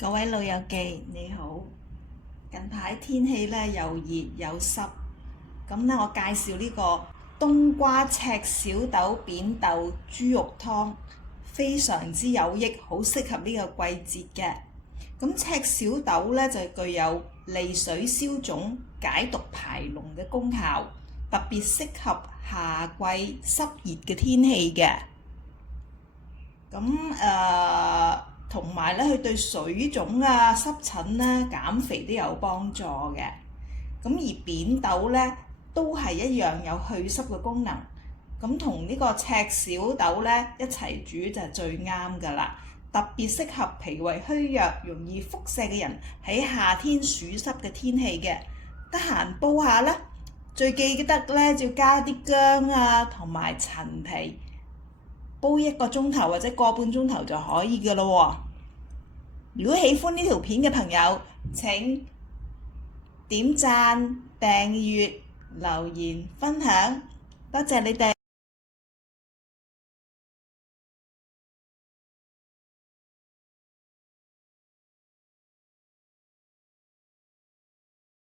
各位老友記，你好！近排天氣咧又熱又濕，咁咧我介紹呢個冬瓜赤小豆扁豆豬肉湯，非常之有益，好適合呢個季節嘅。咁赤小豆咧就具有利水消腫、解毒排膿嘅功效，特別適合夏季濕熱嘅天氣嘅。同埋咧，佢對水腫啊、濕疹啦、減肥都有幫助嘅。咁而扁豆咧都係一樣有祛濕嘅功能。咁同呢個赤小豆咧一齊煮就係最啱㗎啦。特別適合脾胃虛弱、容易腹瀉嘅人喺夏天暑濕嘅天氣嘅。得閒煲下啦，最記得咧就要加啲薑啊同埋陳皮。煲1個鐘頭或者個半鐘頭就可以㗎咯喎。如果喜歡呢條片嘅朋友，請點讚、訂閱、留言、分享，多謝你哋。